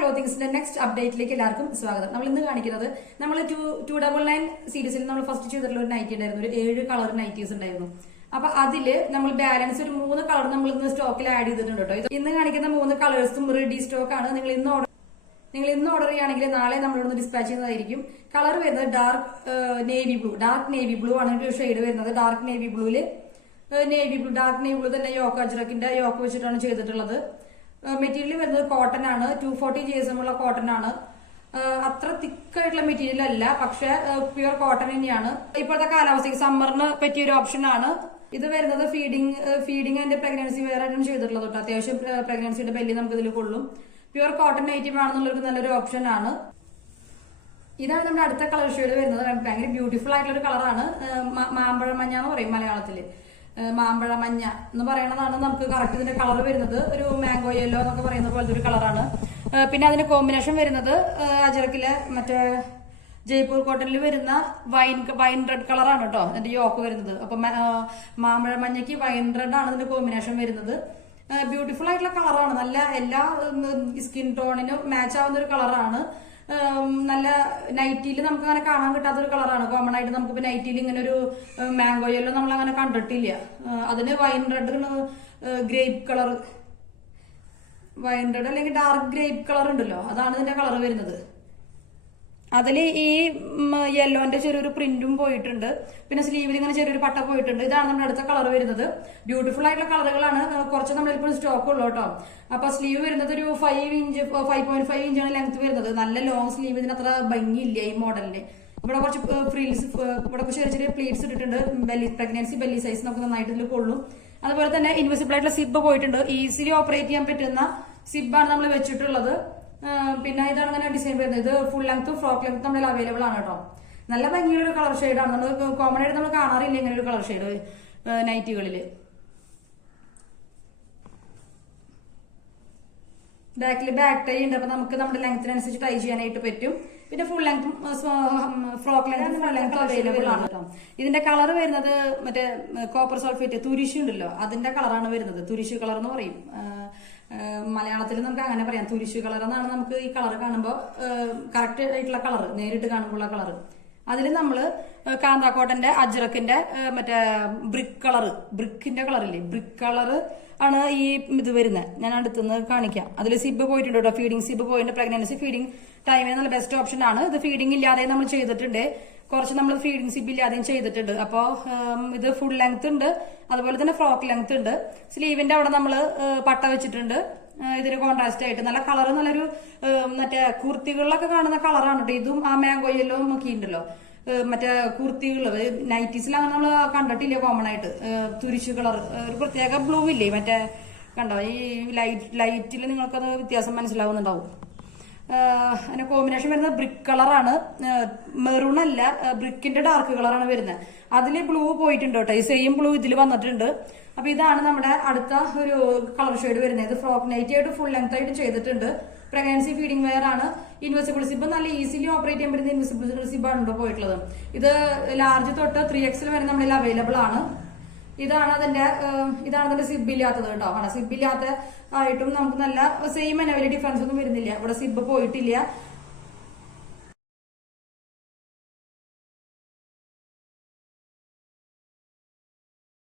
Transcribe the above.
ക്ലോത്തിങ്സിന്റെ next അപ്ഡേറ്റിലേക്ക് എല്ലാവർക്കും സ്വാഗതം. നമ്മൾ ഇന്ന് കാണിക്കുന്നത് നമ്മൾ 299 സീരീസിൽ നമ്മൾ ഫസ്റ്റ് ചെയ്തിട്ടുള്ള ഒരു നൈറ്റി ഉണ്ടായിരുന്നു. ഒരു 7 കളർ നൈറ്റീസ് ഉണ്ടായിരുന്നു. അപ്പൊ അതില് നമ്മൾ ബാലൻസ് ഒരു 3 കളർ നമ്മൾ ഇന്ന് സ്റ്റോക്കിൽ ആഡ് ചെയ്തിട്ടുണ്ട് കേട്ടോ. ഇന്ന് കാണിക്കുന്ന 3 കളേഴ്സും റെഡി സ്റ്റോക്ക് ആണ്. നിങ്ങൾ ഇന്ന് ഓർഡർ ചെയ്യുകയാണെങ്കിൽ നാളെ നമ്മളിവിടെ ഡിസ്പാച്ച് ചെയ്യുന്നതായിരിക്കും. കളർ വരുന്നത് ഡാർക്ക് നേവി ബ്ലൂ ആണ് ഒരു ഷെയ്ഡ് വരുന്നത്. ഡാർക്ക് നേവി ബ്ലൂല് ഡാർക്ക് നേവി ബ്ലൂ തന്നെ യോക്ക് അജ്രക്കിന്റെ യോക്ക് വെച്ചിട്ടാണ് ചെയ്തിട്ടുള്ളത്. മെറ്റീരിയൽ വരുന്നത് കോട്ടൺ ആണ്. 240 GSM ഉള്ള കോട്ടൺ ആണ്. അത്ര തിക്കായിട്ടുള്ള മെറ്റീരിയൽ അല്ല, പക്ഷെ പ്യുവർ കോട്ടൺ തന്നെയാണ്. ഇപ്പോഴത്തെ കാലാവസ്ഥയ്ക്ക് സമ്മറിന് പറ്റിയ ഒരു ഓപ്ഷൻ ആണ്. ഇത് വരുന്നത് ഫീഡിങ് ആൻഡ് പ്രഗ്നൻസി വെയർ ആയിട്ടാണ് ചെയ്തിട്ടുള്ളത് കേട്ടോ. അത്യാവശ്യം പ്രഗ്നൻസിയുടെ ബെല്ലി നമുക്ക് ഇതിൽ കൊള്ളും. പ്യുവർ കോട്ടൺ നൈറ്റി ആണെന്നുള്ളൊരു നല്ലൊരു ഓപ്ഷൻ ആണ്. ഇതാണ് നമ്മുടെ അടുത്ത കളർ ഷെയ്ഡ് വരുന്നത്. ഭയങ്കര ബ്യൂട്ടിഫുൾ ആയിട്ടുള്ള ഒരു കളറാണ്. മാമ്പഴ മഞ്ഞ എന്ന് പറയും മലയാളത്തില്. മാമ്പഴ മഞ്ഞ എന്ന് പറയുന്നതാണ് നമുക്ക് കറക്റ്റ് ഇതിന്റെ കളർ വരുന്നത്. ഒരു മാംഗോ യെല്ലോ എന്നൊക്കെ പറയുന്ന പോലത്തെ ഒരു കളറാണ്. പിന്നെ അതിന്റെ കോമ്പിനേഷൻ വരുന്നത് അജറക്കിലെ മറ്റേ ജയ്പൂർ കോട്ടണിൽ വരുന്ന വൈൻ റെഡ് കളറാണ് കേട്ടോ ഇതിന്റെ യോക്ക് വരുന്നത്. അപ്പൊ മാമ്പഴ മഞ്ഞയ്ക്ക് വൈൻ റെഡ് ആണ് ഇതിന്റെ കോമ്പിനേഷൻ വരുന്നത്. ബ്യൂട്ടിഫുൾ ആയിട്ടുള്ള കളറാണ്. നല്ല എല്ലാ സ്കിൻ ടോണിനും മാച്ച് ആവുന്ന ഒരു കളറാണ്. നല്ല നൈറ്റിയിൽ നമുക്ക് അങ്ങനെ കാണാൻ കിട്ടാത്തൊരു കളറാണ്. കോമൺ ആയിട്ട് നമുക്ക് നൈറ്റിയിൽ ഇങ്ങനെ ഒരു മാംഗോ യെല്ലോ നമ്മൾ അങ്ങനെ കണ്ടിട്ടില്ല. അതിന് wine red grape colour, wine red അല്ലെങ്കിൽ ഡാർക്ക് ഗ്രേപ്പ് കളർ ഉണ്ടല്ലോ, അതാണ് ഇതിന്റെ കളർ വരുന്നത്. അതില് ഈ യെല്ലോന്റെ ചെറിയൊരു പ്രിന്റും പോയിട്ടുണ്ട്. പിന്നെ സ്ലീവിൽ ഇങ്ങനെ ചെറിയൊരു പട്ട പോയിട്ടുണ്ട്. ഇതാണ് നമ്മുടെ അടുത്ത കളർ വരുന്നത്. ബ്യൂട്ടിഫുൾ ആയിട്ടുള്ള കളറുകളാണ്. കുറച്ച് നമ്മളിപ്പോൾ സ്റ്റോക്ക് ഉള്ളൂ കേട്ടോ. അപ്പൊ സ്ലീവ് വരുന്നത് ഒരു 5.5 ഇഞ്ചാണ് ലെങ്ത് വരുന്നത്. നല്ല ലോങ് സ്ലീവ്. ഇതിന് അത്ര ഭംഗിയില്ല ഈ മോഡലിന്. ഇവിടെ കുറച്ച് ഫ്രിൽസ്, ഇവിടെ ചെറിയ ചെറിയ പ്ലീറ്റ്സ് ഇട്ടിട്ടുണ്ട്. പ്രഗ്നൻസി ബെല്ലി സൈസ് നമുക്ക് നന്നായിട്ട് ഇതിൽ കൊള്ളും. അതുപോലെ തന്നെ ഇൻവിസിബിൾ ആയിട്ടുള്ള സിബ് പോയിട്ടുണ്ട്. ഈസിലി ഓപ്പറേറ്റ് ചെയ്യാൻ പറ്റുന്ന സിബാണ് നമ്മൾ വെച്ചിട്ടുള്ളത്. പിന്നെ ഇതാണ് അങ്ങനെ ഡിസൈൻ വരുന്നത്. ഇത് ഫുൾ ലെങ്ത്തും ഫ്രോക്ക് ലെങ്ത്തും നമ്മുടെ അവൈലബിൾ ആണ് കേട്ടോ. നല്ല ഭംഗിയുള്ള ഒരു കളർ ഷെയ്ഡാണ്. നമ്മൾ കോമൺ ആയിട്ട് നമ്മൾ കാണാറില്ല ഇങ്ങനെ ഒരു കളർ ഷെയ്ഡ് നൈറ്റികളില്. ബാക്ക് ടൈ ഉണ്ട്. അപ്പൊ നമുക്ക് നമ്മുടെ ലെങ്ത്തിനനുസരിച്ച് ടൈ ചെയ്യാനായിട്ട് പറ്റും. പിന്നെ ഫുൾ ലെങ്ത്തും ഫ്രോക്ക് ലെങ്ത്തും ഫുൾ ലെങ്ത്തും അവൈലബിൾ ആണ് കേട്ടോ. ഇതിന്റെ കളർ വരുന്നത് മറ്റേ കോപ്പർ സൾഫേറ്റ് തുരിശ് ഉണ്ടല്ലോ, അതിന്റെ കളറാണ് വരുന്നത്. തുരിശ് കളർ എന്ന് പറയും മലയാളത്തിൽ. നമുക്ക് അങ്ങനെ പറയാം. തുരിശ് കളർ എന്നാണ് നമുക്ക് ഈ കളർ കാണുമ്പോൾ കറക്റ്റ് ആയിട്ടുള്ള കളർ, നേരിട്ട് കാണുമ്പോഴുള്ള കളർ. അതിൽ നമ്മള് കാന്താക്കോട്ടന്റെ അജ്രക്കിന്റെ മറ്റേ ബ്രിക്കിന്റെ കളറില്ലേ, ബ്രിക്ക് കളർ ആണ് ഈ ഇത് വരുന്നത്. ഞാൻ അടുത്തുനിന്ന് കാണിക്കാം. അതിൽ സിബ് പോയിട്ടുണ്ട് കേട്ടോ. ഫീഡിങ് സിബ് പോയിട്ടുണ്ട്. പ്രഗ്നൻസി ഫീഡിങ് ടൈമിന് നല്ല ബെസ്റ്റ് ഓപ്ഷൻ ആണ്. ഇത് ഫീഡിങ് ഇല്ലാതെ നമ്മൾ ചെയ്തിട്ടുണ്ട്. കുറച്ച് നമ്മൾ ഫീഡിങ് സിബ് ഇല്ലാതെയും ചെയ്തിട്ടുണ്ട്. അപ്പോ ഇത് ഫുൾ ലെങ്ത് ഉണ്ട്. അതുപോലെ തന്നെ ഫ്രോക്ക് ലെങ്ത് ഉണ്ട്. സ്ലീവിന്റെ അവിടെ നമ്മൾ പട്ട വെച്ചിട്ടുണ്ട്. ഇതിന് കോൺട്രാസ്റ്റ് ആയിട്ട് നല്ല കളർ, നല്ലൊരു മറ്റേ കുർത്തികളിലൊക്കെ കാണുന്ന കളറാണ് കേട്ടോ. ഇതും ആ മാംഗോ യെല്ലോ ഒക്കെ ഉണ്ടല്ലോ മറ്റേ കുർത്തികള് നൈറ്റീസിലങ്ങനെ നമ്മൾ കണ്ടിട്ടില്ല കോമൺ ആയിട്ട്. തുരിശ് കളർ ഒരു പ്രത്യേക ബ്ലൂ ഇല്ലേ മറ്റേ കണ്ടോ, ഈ ലൈറ്റിൽ നിങ്ങൾക്കത് വ്യത്യാസം മനസ്സിലാവുന്നുണ്ടാവും. അതിന്റെ കോമ്പിനേഷൻ വരുന്നത് ബ്രിക്ക് കളറാണ്. മെറൂൺ അല്ല, ബ്രിക്കിന്റെ ഡാർക്ക് കളറാണ് വരുന്നത്. അതില് ബ്ലൂ പോയിട്ടുണ്ട് കേട്ടോ. ഈ സെയിം ബ്ലൂ ഇതിൽ വന്നിട്ടുണ്ട്. അപ്പൊ ഇതാണ് നമ്മുടെ അടുത്ത ഒരു കളർ ഷെയ്ഡ് വരുന്നത്. ഇത് ഫ്രോക്ക് നൈറ്റി ആയിട്ട് ഫുൾ ലെങ്ത് ആയിട്ട് ചെയ്തിട്ടുണ്ട്. പ്രഗ്നൻസി ഫീഡിംഗ് വെയർ ആണ്. ഇൻവിസിബിൾ സിബ് നല്ല ഈസിലി ഓപ്പറേറ്റ് ചെയ്യാൻ പറ്റുന്ന ഇൻവിസിബിൾ സിബാണ് പോയിട്ടുള്ളത്. ഇത് ലാർജ് തൊട്ട് 3XL വരെ നമ്മളിൽ അവൈലബിൾ ആണ്. ഇതാണ് അതിന്റെ സിബ് ഇല്ലാത്തത് കേട്ടോ. സിബ് ഇല്ലാത്ത ആയിട്ടും നമുക്ക് നല്ല സെയിം തന്നെ വലിയ ഡിഫറൻസ് ഒന്നും വരുന്നില്ല. ഇവിടെ സിബ് പോയിട്ടില്ല.